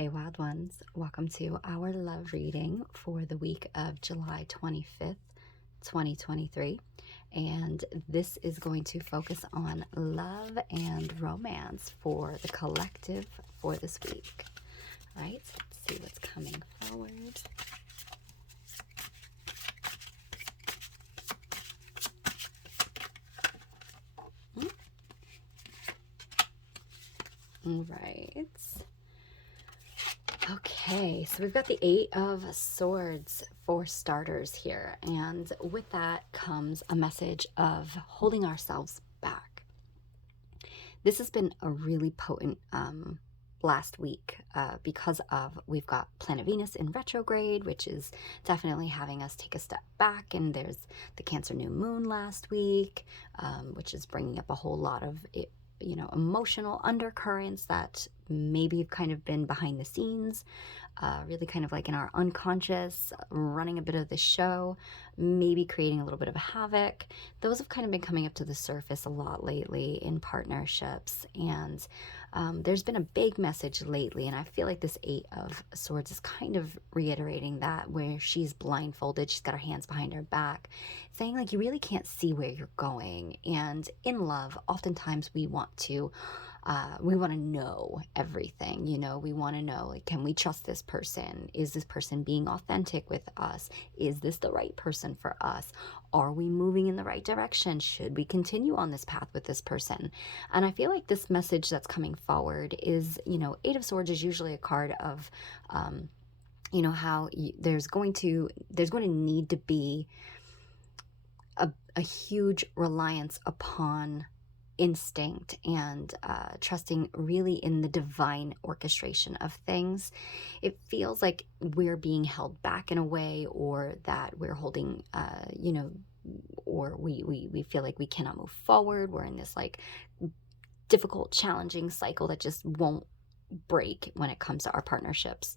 Hey, wild ones, welcome to our love reading for the week of July 25th, 2023. And this is going to focus on love and romance for the collective for this week. All right, so let's see what's coming forward. All right. Okay, so we've got the Eight of Swords for starters here, and with that comes a message of holding ourselves back. This has been a really potent last week because of we've got Planet Venus in retrograde, which is definitely having us take a step back, and there's the Cancer new moon last week, which is bringing up a whole lot of emotional undercurrents that maybe have kind of been behind the scenes, really kind of like in our unconscious, running a bit of the show, maybe creating a little bit of a havoc. Those have kind of been coming up to the surface a lot lately in partnerships, and there's been a big message lately, and I feel like this Eight of Swords is kind of reiterating that, where she's blindfolded, she's got her hands behind her back, saying like you really can't see where you're going. And in love, oftentimes we want to know everything. We want to know, like, can we trust this person? Is this person being authentic with us? Is this the right person for us? Are we moving in the right direction? Should we continue on this path with this person? And I feel like this message that's coming forward is, Eight of Swords is usually a card of, how there's going to need to be a huge reliance upon instinct and trusting really in the divine orchestration of things. It feels like we're being held back in a way, or that we're holding, or we feel like we cannot move forward. We're in this like difficult, challenging cycle that just won't break when it comes to our partnerships,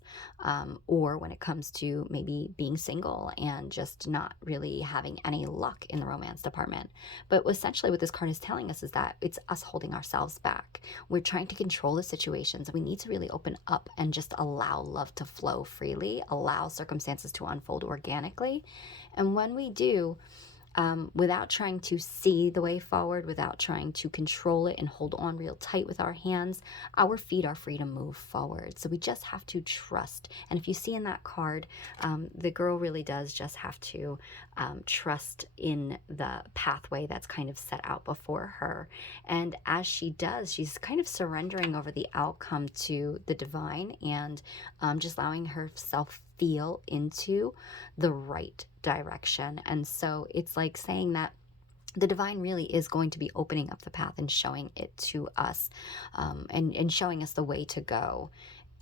or when it comes to maybe being single and just not really having any luck in the romance department. But essentially what this card is telling us is that it's us holding ourselves back. We're trying to control the situations. We need to really open up and just allow love to flow freely, allow circumstances to unfold organically. And when we do, without trying to see the way forward, without trying to control it and hold on real tight with our hands, our feet are free to move forward. So we just have to trust. And if you see in that card, the girl really does just have to trust in the pathway that's kind of set out before her. And as she does, she's kind of surrendering over the outcome to the divine, and just allowing herself feel into the right direction. And so it's like saying that the divine really is going to be opening up the path and showing it to us, and showing us the way to go.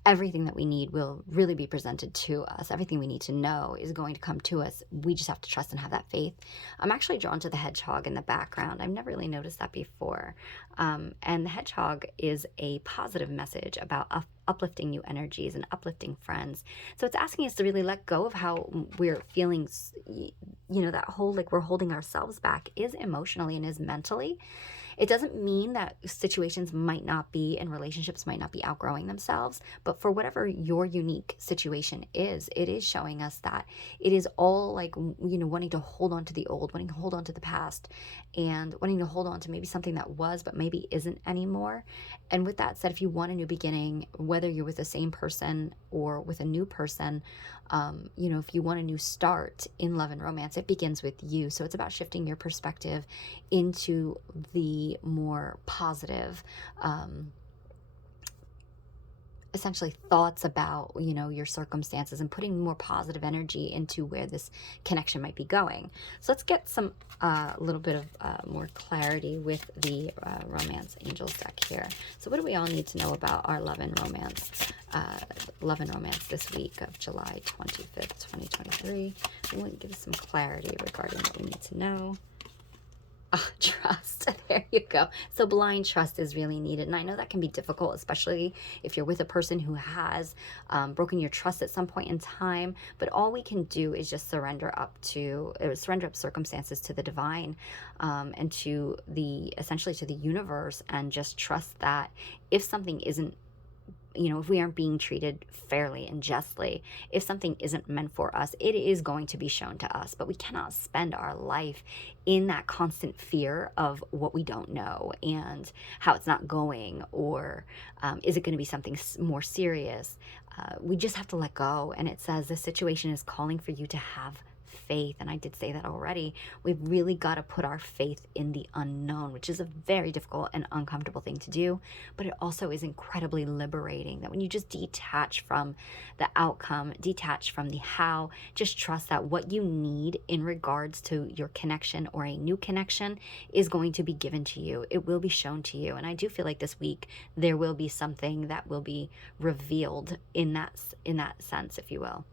Everything that we need will really be presented to us. Everything we need to know is going to come to us. We just have to trust and have that faith. I'm actually drawn to the hedgehog in the background. I've never really noticed that before. And the hedgehog is a positive message about uplifting new energies and uplifting friends. So it's asking us to really let go of how we're feeling, that whole, like, we're holding ourselves back, is emotionally and is mentally. It doesn't mean that situations might not be, and relationships might not be outgrowing themselves, but for whatever your unique situation is, it is showing us that it is all like, wanting to hold on to the old, wanting to hold on to the past, and wanting to hold on to maybe something that was, but maybe isn't anymore. And with that said, if you want a new beginning, whether you're with the same person or with a new person, if you want a new start in love and romance, it begins with you. So it's about shifting your perspective into the more positive, essentially thoughts about, your circumstances, and putting more positive energy into where this connection might be going. So let's get some little bit of more clarity with the Romance Angels deck here. So what do we all need to know about our love and romance this week of July 25th, 2023? We want to give us some clarity regarding what we need to know. Trust. There you go. So blind trust is really needed. And I know that can be difficult, especially if you're with a person who has broken your trust at some point in time. But all we can do is just surrender up circumstances to the divine, and essentially to the universe, and just trust that if something isn't if we aren't being treated fairly and justly, if something isn't meant for us, it is going to be shown to us. But we cannot spend our life in that constant fear of what we don't know and how it's not going, or is it going to be something more serious? We just have to let go. And it says the situation is calling for you to have faith. And I did say that already. We've really got to put our faith in the unknown, which is a very difficult and uncomfortable thing to do. But it also is incredibly liberating, that when you just detach from the outcome, detach from the how, just trust that what you need in regards to your connection or a new connection is going to be given to you. It will be shown to you. And I do feel like this week there will be something that will be revealed in that sense, if you will.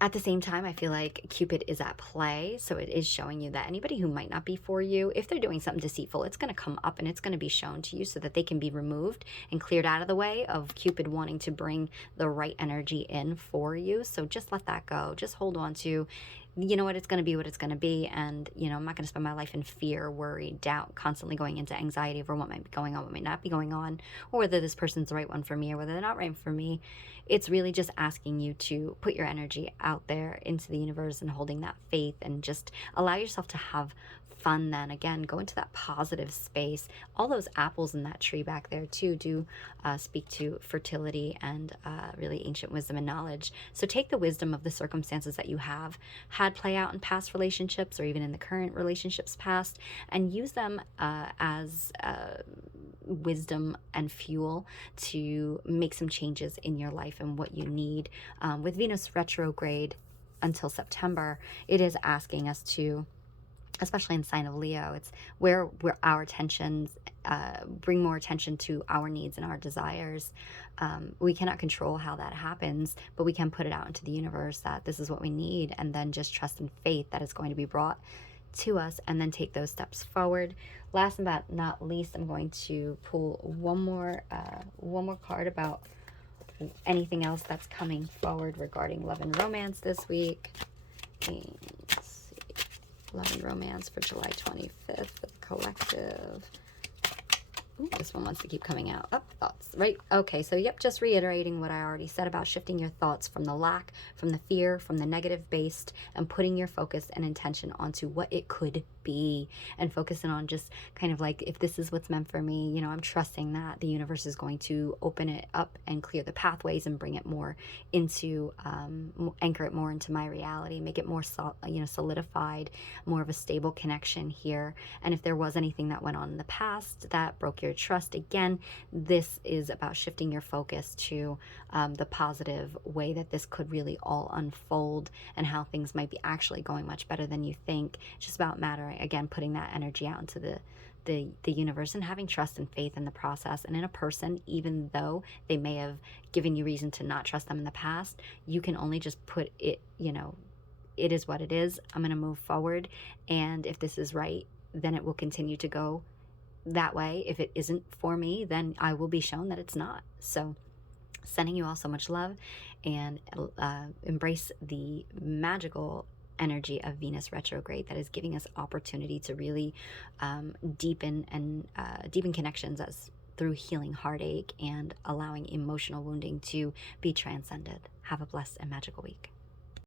At the same time, I feel like Cupid is at play. So it is showing you that anybody who might not be for you, if they're doing something deceitful, it's going to come up and it's going to be shown to you so that they can be removed and cleared out of the way of Cupid wanting to bring the right energy in for you. So just let that go. Just hold on to, you know what, it's going to be what it's going to be. And, I'm not going to spend my life in fear, worry, doubt, constantly going into anxiety over what might be going on, what might not be going on, or whether this person's the right one for me or whether they're not right for me. It's really just asking you to put your energy out there into the universe and holding that faith, and just allow yourself to have fun. Then again, go into that positive space. All those apples in that tree back there too do speak to fertility and really ancient wisdom and knowledge. So take the wisdom of the circumstances that you have had play out in past relationships, or even in the current relationships past, and use them as wisdom and fuel to make some changes in your life and what you need. With Venus retrograde until September, it is asking us to, especially in the sign of Leo, it's where our attentions bring more attention to our needs and our desires. We cannot control how that happens, but we can put it out into the universe that this is what we need, and then just trust in faith that it's going to be brought to us, and then take those steps forward. Last but not least, I'm going to pull one more card about anything else that's coming forward regarding love and romance this week. And let's see. Love and romance for July 25th, the collective. Ooh, this one wants to keep coming out. Oh, thoughts, right? Okay, so yep, just reiterating what I already said about shifting your thoughts from the lack, from the fear, from the negative based, and putting your focus and intention onto what it could be, and focusing on just kind of like, if this is what's meant for me, I'm trusting that the universe is going to open it up and clear the pathways and bring it more into, anchor it more into my reality, make it more, solidified, more of a stable connection here. And if there was anything that went on in the past that broke your trust, again, this is about shifting your focus to the positive way that this could really all unfold, and how things might be actually going much better than you think. It's just about again, putting that energy out into the universe, and having trust and faith in the process and in a person, even though they may have given you reason to not trust them in the past. You can only just put it, it is what it is. I'm going to move forward, and if this is right, then it will continue to go that way. If it isn't for me, then I will be shown that it's not. So sending you all so much love, and embrace the magical energy of Venus retrograde that is giving us opportunity to really deepen connections as through healing heartache and allowing emotional wounding to be transcended. Have a blessed and magical week.